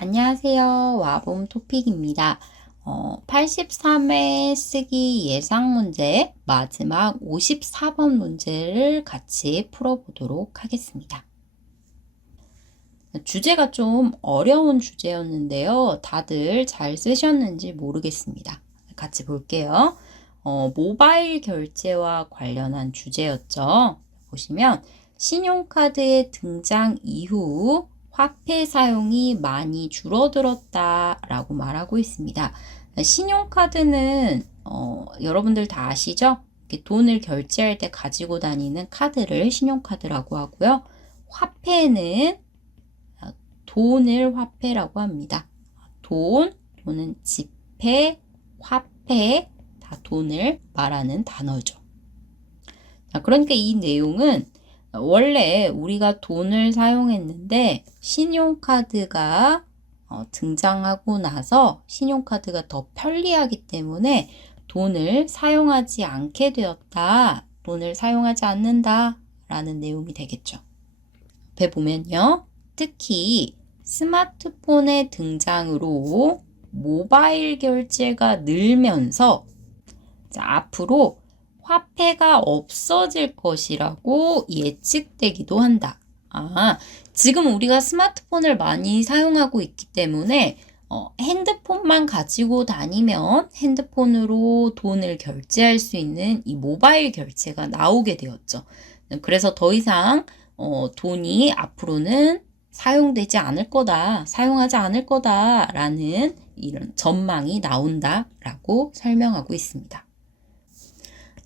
안녕하세요. 와봄 토픽입니다. 83회 쓰기 예상 문제 마지막 54번 문제를 같이 풀어보도록 하겠습니다. 주제가 좀 어려운 주제였는데요. 다들 잘 쓰셨는지 모르겠습니다. 같이 볼게요. 모바일 결제와 관련한 주제였죠. 보시면 신용카드의 등장 이후 화폐 사용이 많이 줄어들었다라고 말하고 있습니다. 신용카드는 여러분들 다 아시죠? 돈을 결제할 때 가지고 다니는 카드를 신용카드라고 하고요. 화폐는 돈을 화폐라고 합니다. 돈은 지폐, 화폐, 다 돈을 말하는 단어죠. 그러니까 이 내용은 원래 우리가 돈을 사용했는데 신용카드가 등장하고 나서 신용카드가 더 편리하기 때문에 돈을 사용하지 않게 되었다. 돈을 사용하지 않는다 라는 내용이 되겠죠. 옆에 보면요. 특히 스마트폰의 등장으로 모바일 결제가 늘면서 앞으로 화폐가 없어질 것이라고 예측되기도 한다. 지금 우리가 스마트폰을 많이 사용하고 있기 때문에 핸드폰만 가지고 다니면 핸드폰으로 돈을 결제할 수 있는 이 모바일 결제가 나오게 되었죠. 그래서 더 이상 돈이 앞으로는 사용하지 않을 거다라는 이런 전망이 나온다라고 설명하고 있습니다.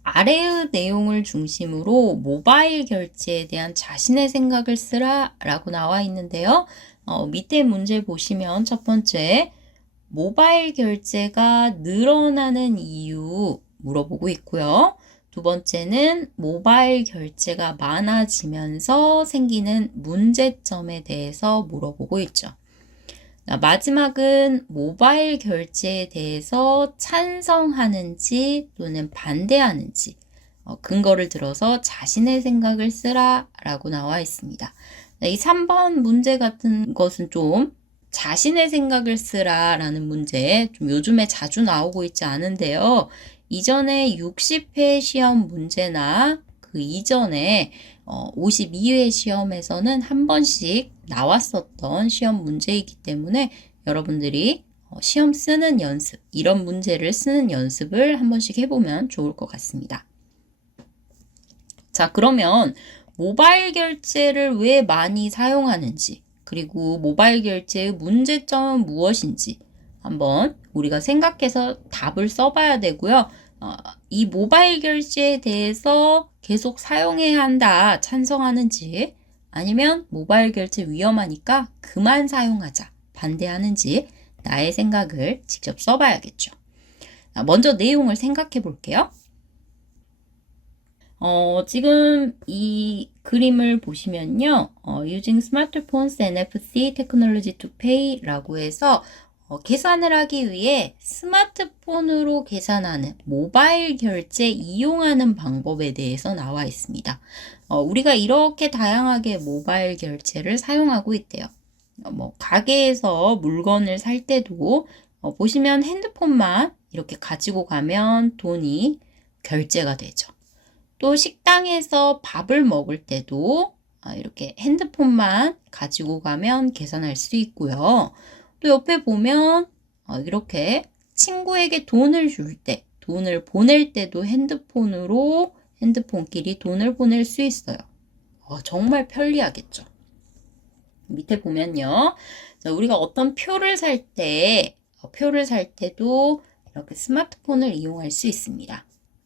아래의 내용을 중심으로 모바일 결제에 대한 자신의 생각을 쓰라 라고 나와 있는데요. 밑에 문제 보시면 첫 번째, 모바일 결제가 늘어나는 이유 물어보고 있고요. 두 번째는 모바일 결제가 많아지면서 생기는 문제점에 대해서 물어보고 있죠. 마지막은 모바일 결제에 대해서 찬성하는지 또는 반대하는지 근거를 들어서 자신의 생각을 쓰라 라고 나와 있습니다. 이 3번 문제 같은 것은 좀 자신의 생각을 쓰라 라는 문제 좀 요즘에 자주 나오고 있지 않은데요. 이전에 60회 시험 문제나 그 이전에 52회 시험에서는 한 번씩 나왔었던 시험 문제이기 때문에 여러분들이 시험 쓰는 연습, 이런 문제를 쓰는 연습을 한 번씩 해보면 좋을 것 같습니다. 자, 그러면 모바일 결제를 왜 많이 사용하는지, 그리고 모바일 결제의 문제점은 무엇인지 한번 우리가 생각해서 답을 써봐야 되고요. 이 모바일 결제에 대해서 계속 사용해야 한다, 찬성하는지, 아니면 모바일 결제 위험하니까 그만 사용하자, 반대하는지 나의 생각을 직접 써봐야겠죠. 먼저 내용을 생각해 볼게요. 지금 이 그림을 보시면요. Using smartphones NFC technology to pay 라고 해서 계산을 하기 위해 스마트폰으로 계산하는 모바일 결제 이용하는 방법에 대해서 나와 있습니다. 우리가 이렇게 다양하게 모바일 결제를 사용하고 있대요. 가게에서 물건을 살 때도 보시면 핸드폰만 이렇게 가지고 가면 돈이 결제가 되죠. 또 식당에서 밥을 먹을 때도 이렇게 핸드폰만 가지고 가면 계산할 수 있고요. 또 옆에 보면 이렇게 친구에게 돈을 줄 때, 돈을 보낼 때도 핸드폰끼리 돈을 보낼 수 있어요. 정말 편리하겠죠. 밑에 보면요. 자, 우리가 어떤 표를 살 때도 이렇게 스마트폰을 이용할 수 있습니다.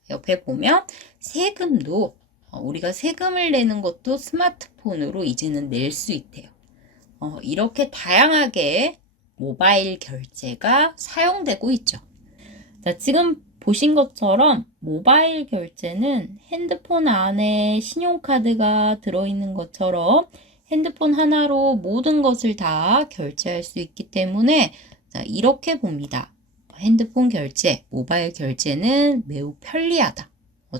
옆에 보면 세금도 우리가 세금을 내는 것도 스마트폰으로 이제는 낼 수 있대요. 이렇게 다양하게 모바일 결제가 사용되고 있죠. 자, 지금 보신 것처럼 모바일 결제는 핸드폰 안에 신용카드가 들어있는 것처럼 핸드폰 하나로 모든 것을 다 결제할 수 있기 때문에 자, 이렇게 봅니다. 핸드폰 결제, 모바일 결제는 매우 편리하다.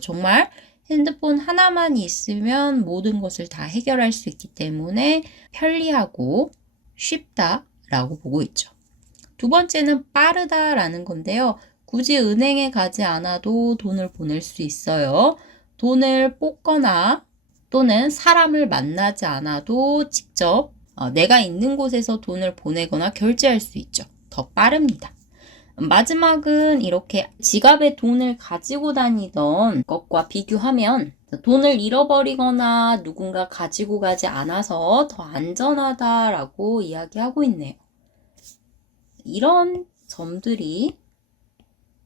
정말 핸드폰 하나만 있으면 모든 것을 다 해결할 수 있기 때문에 편리하고 쉽다 라고 보고 있죠. 두 번째는 빠르다라는 건데요. 굳이 은행에 가지 않아도 돈을 보낼 수 있어요. 돈을 뽑거나 또는 사람을 만나지 않아도 직접 내가 있는 곳에서 돈을 보내거나 결제할 수 있죠. 더 빠릅니다. 마지막은 이렇게 지갑에 돈을 가지고 다니던 것과 비교하면 돈을 잃어버리거나 누군가 가지고 가지 않아서 더 안전하다라고 이야기하고 있네요. 이런 점들이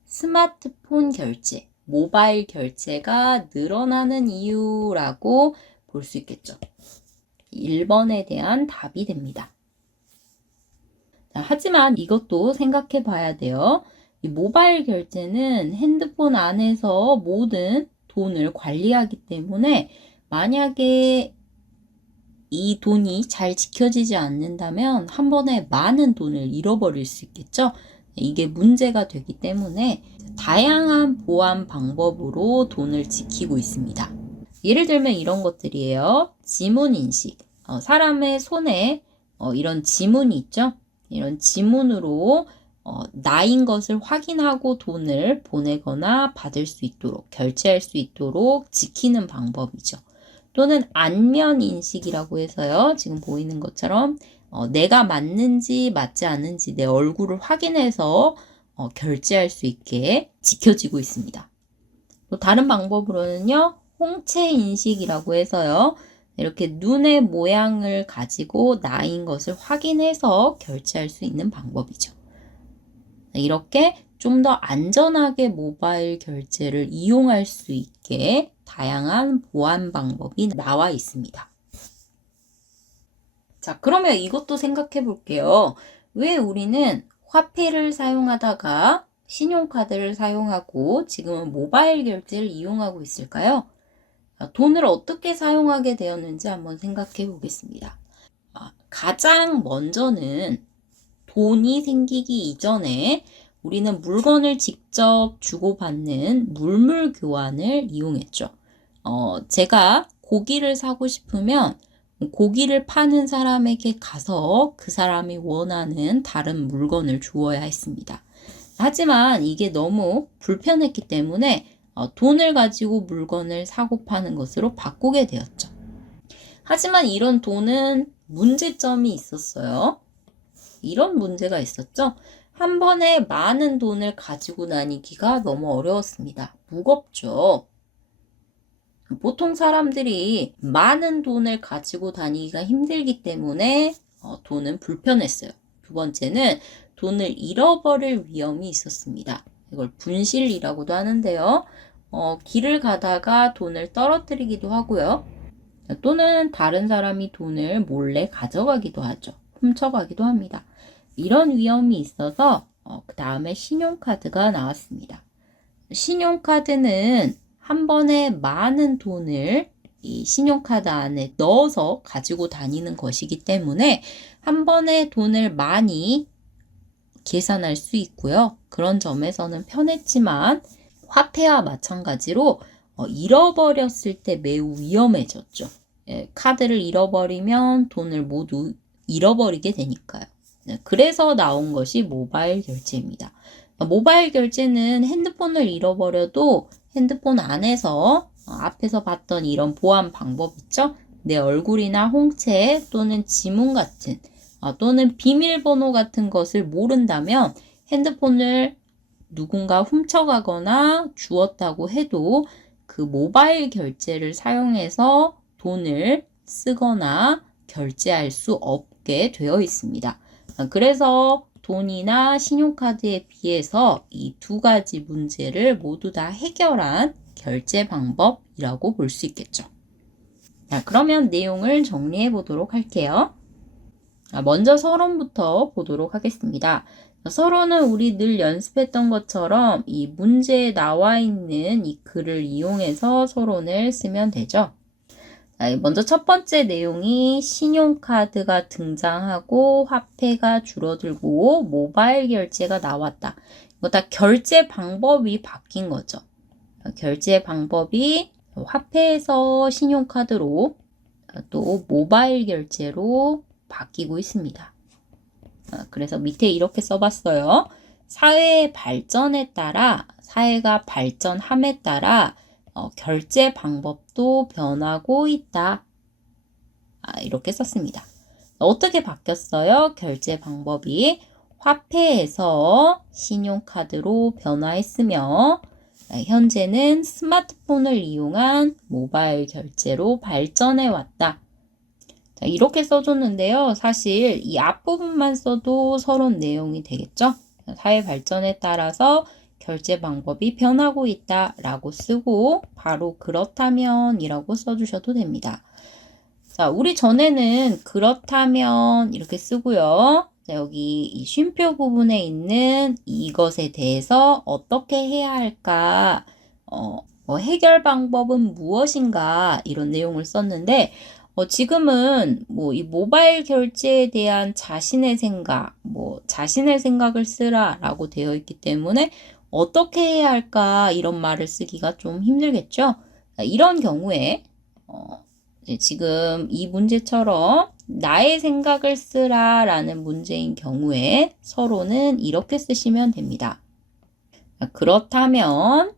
스마트폰 결제, 모바일 결제가 늘어나는 이유라고 볼 수 있겠죠. 1번에 대한 답이 됩니다. 자, 하지만 이것도 생각해 봐야 돼요. 이 모바일 결제는 핸드폰 안에서 모든 돈을 관리하기 때문에 만약에 이 돈이 잘 지켜지지 않는다면 한 번에 많은 돈을 잃어버릴 수 있겠죠. 이게 문제가 되기 때문에 다양한 보안 방법으로 돈을 지키고 있습니다. 예를 들면 이런 것들이에요. 지문 인식. 사람의 손에 이런 지문이 있죠. 이런 지문으로 나인 것을 확인하고 돈을 보내거나 받을 수 있도록, 결제할 수 있도록 지키는 방법이죠. 또는 안면 인식이라고 해서요. 지금 보이는 것처럼 내가 맞는지 맞지 않는지 내 얼굴을 확인해서 결제할 수 있게 지켜지고 있습니다. 또 다른 방법으로는요. 홍채 인식이라고 해서요. 이렇게 눈의 모양을 가지고 나인 것을 확인해서 결제할 수 있는 방법이죠. 이렇게 좀 더 안전하게 모바일 결제를 이용할 수 있게 다양한 보안 방법이 나와 있습니다. 자, 그러면 이것도 생각해 볼게요. 왜 우리는 화폐를 사용하다가 신용카드를 사용하고 지금은 모바일 결제를 이용하고 있을까요? 돈을 어떻게 사용하게 되었는지 한번 생각해 보겠습니다. 가장 먼저는 돈이 생기기 이전에 우리는 물건을 직접 주고받는 물물 교환을 이용했죠. 제가 고기를 사고 싶으면 고기를 파는 사람에게 가서 그 사람이 원하는 다른 물건을 주어야 했습니다. 하지만 이게 너무 불편했기 때문에 돈을 가지고 물건을 사고 파는 것으로 바꾸게 되었죠. 하지만 이런 돈은 문제점이 있었어요. 이런 문제가 있었죠. 한 번에 많은 돈을 가지고 다니기가 너무 어려웠습니다. 무겁죠. 보통 사람들이 많은 돈을 가지고 다니기가 힘들기 때문에 돈은 불편했어요. 두 번째는 돈을 잃어버릴 위험이 있었습니다. 이걸 분실이라고도 하는데요. 길을 가다가 돈을 떨어뜨리기도 하고요. 또는 다른 사람이 돈을 몰래 가져가기도 하죠. 훔쳐가기도 합니다. 이런 위험이 있어서 그 다음에 신용카드가 나왔습니다. 신용카드는 한 번에 많은 돈을 이 신용카드 안에 넣어서 가지고 다니는 것이기 때문에 한 번에 돈을 많이 계산할 수 있고요. 그런 점에서는 편했지만 화폐와 마찬가지로 잃어버렸을 때 매우 위험해졌죠. 카드를 잃어버리면 돈을 모두 잃어버리게 되니까요. 그래서 나온 것이 모바일 결제입니다. 모바일 결제는 핸드폰을 잃어버려도 핸드폰 안에서 앞에서 봤던 이런 보안 방법 있죠? 내 얼굴이나 홍채 또는 지문 같은 또는 비밀번호 같은 것을 모른다면 핸드폰을 누군가 훔쳐가거나 주었다고 해도 그 모바일 결제를 사용해서 돈을 쓰거나 결제할 수 없게 되어 있습니다. 그래서 돈이나 신용카드에 비해서 이 두 가지 문제를 모두 다 해결한 결제 방법이라고 볼 수 있겠죠. 자, 그러면 내용을 정리해 보도록 할게요. 먼저 서론부터 보도록 하겠습니다. 서론은 우리 늘 연습했던 것처럼 이 문제에 나와 있는 이 글을 이용해서 서론을 쓰면 되죠. 먼저 첫 번째 내용이 신용카드가 등장하고 화폐가 줄어들고 모바일 결제가 나왔다. 이거 다 결제 방법이 바뀐 거죠. 결제 방법이 화폐에서 신용카드로 또 모바일 결제로 바뀌고 있습니다. 그래서 밑에 이렇게 써봤어요. 사회의 발전에 따라, 사회가 발전함에 따라 결제 방법도 변하고 있다. 이렇게 썼습니다. 어떻게 바뀌었어요? 결제 방법이 화폐에서 신용카드로 변화했으며 현재는 스마트폰을 이용한 모바일 결제로 발전해 왔다. 자, 이렇게 써줬는데요. 사실 이 앞부분만 써도 서론 내용이 되겠죠? 사회 발전에 따라서 결제 방법이 변하고 있다 라고 쓰고 바로 그렇다면 이라고 써주셔도 됩니다. 자, 우리 전에는 그렇다면 이렇게 쓰고요. 자, 여기 이 쉼표 부분에 있는 이것에 대해서 어떻게 해야 할까? 해결 방법은 무엇인가? 이런 내용을 썼는데 지금은 뭐 이 모바일 결제에 대한 자신의 생각, 자신의 생각을 쓰라라고 되어 있기 때문에 어떻게 해야 할까? 이런 말을 쓰기가 좀 힘들겠죠? 자, 이런 경우에 지금 이 문제처럼 나의 생각을 쓰라 라는 문제인 경우에 서로는 이렇게 쓰시면 됩니다. 그렇다면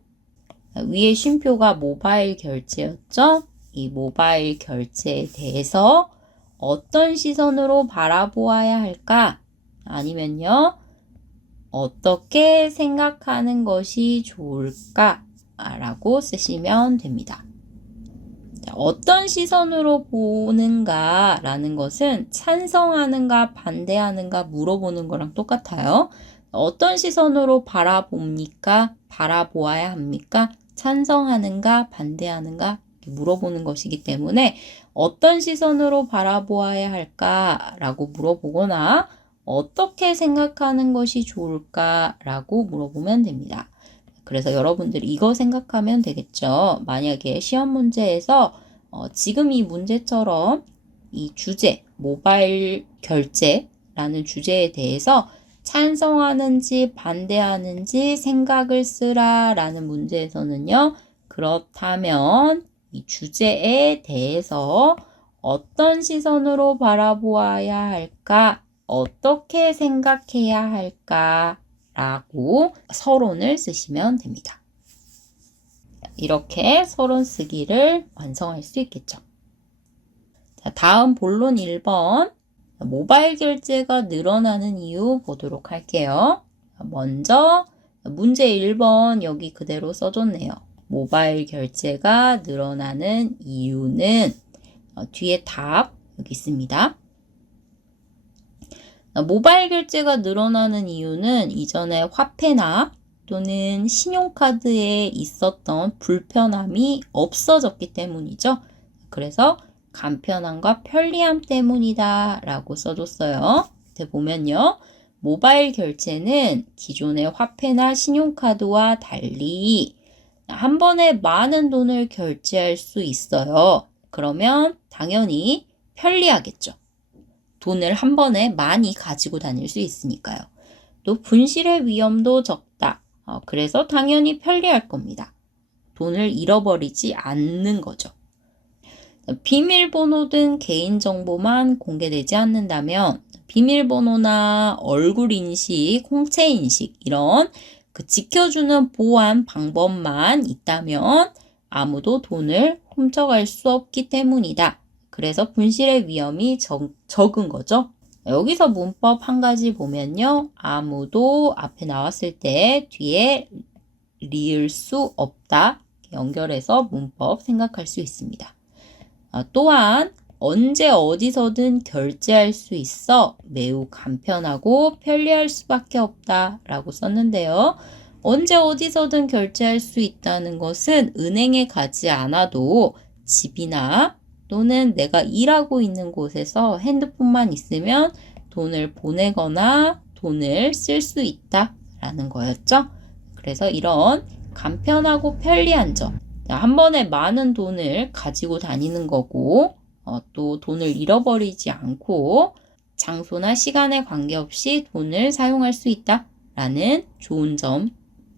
위에 쉼표가 모바일 결제였죠? 이 모바일 결제에 대해서 어떤 시선으로 바라보아야 할까? 아니면요, 어떻게 생각하는 것이 좋을까? 라고 쓰시면 됩니다. 어떤 시선으로 보는가 라는 것은 찬성하는가 반대하는가 물어보는 거랑 똑같아요. 어떤 시선으로 바라봅니까? 바라보아야 합니까? 찬성하는가 반대하는가 물어보는 것이기 때문에 어떤 시선으로 바라보아야 할까 라고 물어보거나 어떻게 생각하는 것이 좋을까 라고 물어보면 됩니다. 그래서 여러분들이 이거 생각하면 되겠죠. 만약에 시험 문제에서 지금 이 문제처럼 이 주제, 모바일 결제라는 주제에 대해서 찬성하는지 반대하는지 생각을 쓰라 라는 문제에서는요. 그렇다면 이 주제에 대해서 어떤 시선으로 바라보아야 할까? 어떻게 생각해야 할까? 라고 서론을 쓰시면 됩니다. 이렇게 서론 쓰기를 완성할 수 있겠죠. 자, 다음 본론 1번 모바일 결제가 늘어나는 이유 보도록 할게요. 먼저 문제 1번 여기 그대로 써줬네요. 모바일 결제가 늘어나는 이유는 뒤에 답 여기 있습니다. 모바일 결제가 늘어나는 이유는 이전에 화폐나 또는 신용카드에 있었던 불편함이 없어졌기 때문이죠. 그래서 간편함과 편리함 때문이다 라고 써줬어요. 밑에 보면요. 모바일 결제는 기존의 화폐나 신용카드와 달리 한 번에 많은 돈을 결제할 수 있어요. 그러면 당연히 편리하겠죠. 돈을 한 번에 많이 가지고 다닐 수 있으니까요. 또 분실의 위험도 적다. 그래서 당연히 편리할 겁니다. 돈을 잃어버리지 않는 거죠. 비밀번호 등 개인정보만 공개되지 않는다면 비밀번호나 얼굴 인식, 홍채 인식 이런 지켜주는 보안 방법만 있다면 아무도 돈을 훔쳐갈 수 없기 때문이다. 그래서 분실의 위험이 적은 거죠. 여기서 문법 한 가지 보면요. 아무도 앞에 나왔을 때 뒤에 리을 수 없다. 연결해서 문법 생각할 수 있습니다. 또한 언제 어디서든 결제할 수 있어 매우 간편하고 편리할 수밖에 없다 라고 썼는데요. 언제 어디서든 결제할 수 있다는 것은 은행에 가지 않아도 집이나 또는 내가 일하고 있는 곳에서 핸드폰만 있으면 돈을 보내거나 돈을 쓸 수 있다 라는 거였죠. 그래서 이런 간편하고 편리한 점, 한 번에 많은 돈을 가지고 다니는 거고 또 돈을 잃어버리지 않고 장소나 시간에 관계없이 돈을 사용할 수 있다 라는 좋은 점,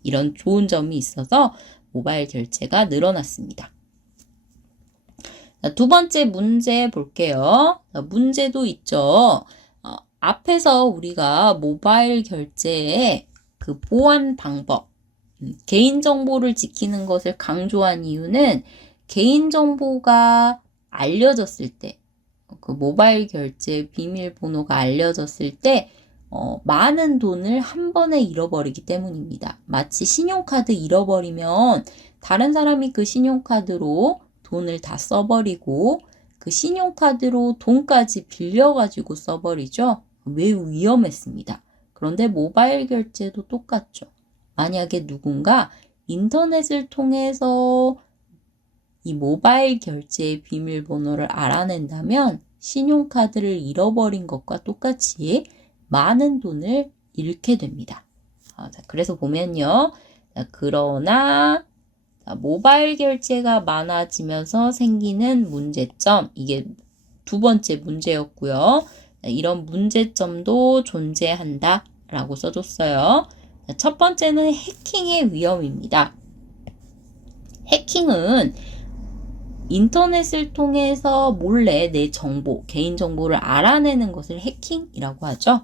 이런 좋은 점이 있어서 모바일 결제가 늘어났습니다. 두 번째 문제 볼게요. 문제도 있죠. 앞에서 우리가 모바일 결제의 그 보안 방법, 개인정보를 지키는 것을 강조한 이유는 개인정보가 알려졌을 때, 그 모바일 결제 비밀번호가 알려졌을 때 많은 돈을 한 번에 잃어버리기 때문입니다. 마치 신용카드 잃어버리면 다른 사람이 그 신용카드로 돈을 다 써버리고 그 신용카드로 돈까지 빌려가지고 써버리죠. 매우 위험했습니다. 그런데 모바일 결제도 똑같죠. 만약에 누군가 인터넷을 통해서 이 모바일 결제의 비밀번호를 알아낸다면 신용카드를 잃어버린 것과 똑같이 많은 돈을 잃게 됩니다. 자, 그래서 보면요. 그러나 모바일 결제가 많아지면서 생기는 문제점, 이게 두 번째 문제였고요. 이런 문제점도 존재한다 라고 써줬어요. 첫 번째는 해킹의 위험입니다. 해킹은 인터넷을 통해서 몰래 내 정보, 개인정보를 알아내는 것을 해킹이라고 하죠.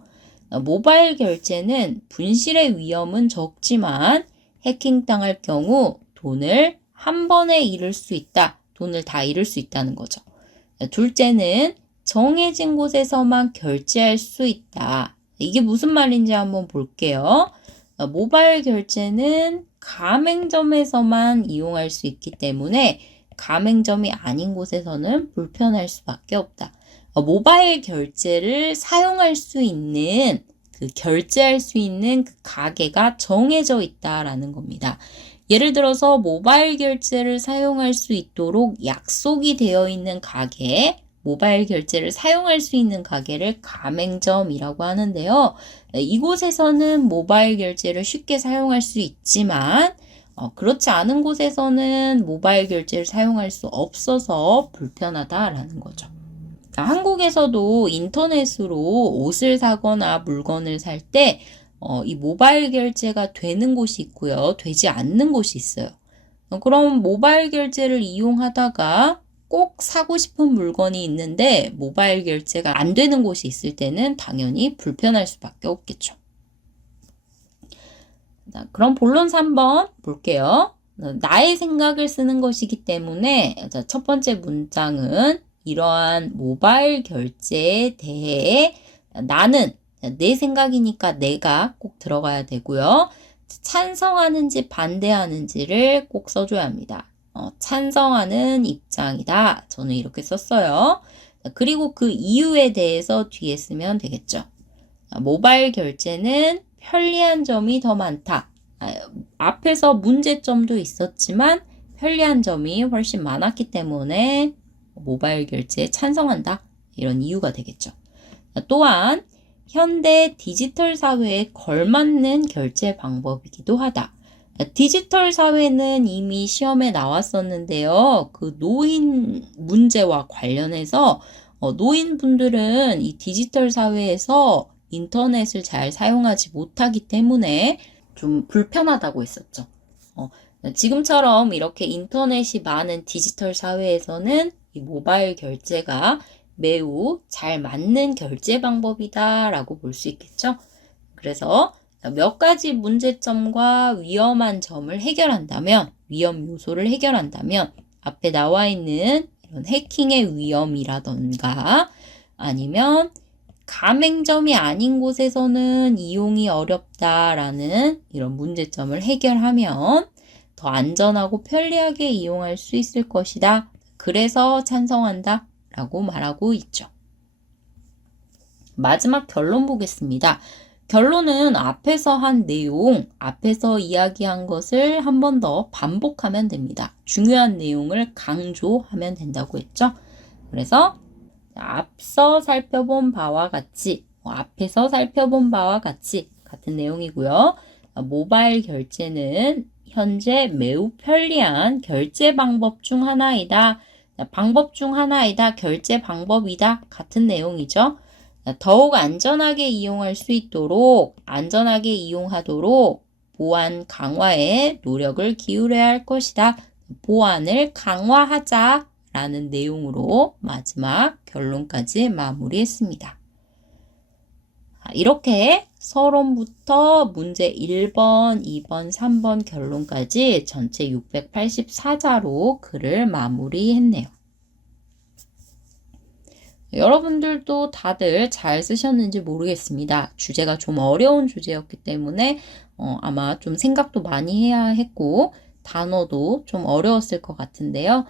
모바일 결제는 분실의 위험은 적지만 해킹당할 경우 돈을 한 번에 잃을 수 있다. 돈을 다 잃을 수 있다는 거죠. 둘째는 정해진 곳에서만 결제할 수 있다. 이게 무슨 말인지 한번 볼게요. 모바일 결제는 가맹점에서만 이용할 수 있기 때문에 가맹점이 아닌 곳에서는 불편할 수밖에 없다. 모바일 결제를 사용할 수 있는 결제할 수 있는 그 가게가 정해져 있다라는 겁니다. 예를 들어서 모바일 결제를 사용할 수 있도록 약속이 되어 있는 가게, 모바일 결제를 사용할 수 있는 가게를 가맹점이라고 하는데요. 이곳에서는 모바일 결제를 쉽게 사용할 수 있지만 그렇지 않은 곳에서는 모바일 결제를 사용할 수 없어서 불편하다라는 거죠. 한국에서도 인터넷으로 옷을 사거나 물건을 살 때 이 모바일 결제가 되는 곳이 있고요. 되지 않는 곳이 있어요. 그럼 모바일 결제를 이용하다가 꼭 사고 싶은 물건이 있는데 모바일 결제가 안 되는 곳이 있을 때는 당연히 불편할 수밖에 없겠죠. 자, 그럼 본론 3번 볼게요. 나의 생각을 쓰는 것이기 때문에 첫 번째 문장은 이러한 모바일 결제에 대해 나는 내 생각이니까 내가 꼭 들어가야 되고요. 찬성하는지 반대하는지를 꼭 써줘야 합니다. 찬성하는 입장이다. 저는 이렇게 썼어요. 그리고 그 이유에 대해서 뒤에 쓰면 되겠죠. 모바일 결제는 편리한 점이 더 많다. 앞에서 문제점도 있었지만 편리한 점이 훨씬 많았기 때문에 모바일 결제에 찬성한다. 이런 이유가 되겠죠. 또한 현대 디지털 사회에 걸맞는 결제 방법이기도 하다. 디지털 사회는 이미 시험에 나왔었는데요. 그 노인 문제와 관련해서 노인분들은 이 디지털 사회에서 인터넷을 잘 사용하지 못하기 때문에 좀 불편하다고 했었죠. 지금처럼 이렇게 인터넷이 많은 디지털 사회에서는 이 모바일 결제가 매우 잘 맞는 결제 방법이다 라고 볼 수 있겠죠. 그래서 몇 가지 문제점과 위험한 점을 해결한다면, 위험 요소를 해결한다면 앞에 나와 있는 이런 해킹의 위험이라던가 아니면 가맹점이 아닌 곳에서는 이용이 어렵다라는 이런 문제점을 해결하면 더 안전하고 편리하게 이용할 수 있을 것이다. 그래서 찬성한다 라고 말하고 있죠. 마지막 결론 보겠습니다. 결론은 앞에서 한 내용, 앞에서 이야기한 것을 한 번 더 반복하면 됩니다. 중요한 내용을 강조하면 된다고 했죠. 그래서 앞서 살펴본 바와 같이, 앞에서 살펴본 바와 같이 같은 내용이고요. 모바일 결제는 현재 매우 편리한 결제 방법 중 하나이다. 방법 중 하나이다. 결제 방법이다. 같은 내용이죠. 더욱 안전하게 이용할 수 있도록, 안전하게 이용하도록 보안 강화에 노력을 기울여야 할 것이다. 보안을 강화하자. 라는 내용으로 마지막 결론까지 마무리했습니다. 이렇게 서론부터 문제 1번, 2번, 3번 결론까지 전체 684자로 글을 마무리했네요. 여러분들도 다들 잘 쓰셨는지 모르겠습니다. 주제가 좀 어려운 주제였기 때문에 아마 좀 생각도 많이 해야 했고 단어도 좀 어려웠을 것 같은데요.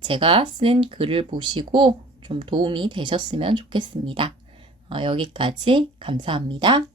제가 쓴 글을 보시고 좀 도움이 되셨으면 좋겠습니다. 여기까지 감사합니다.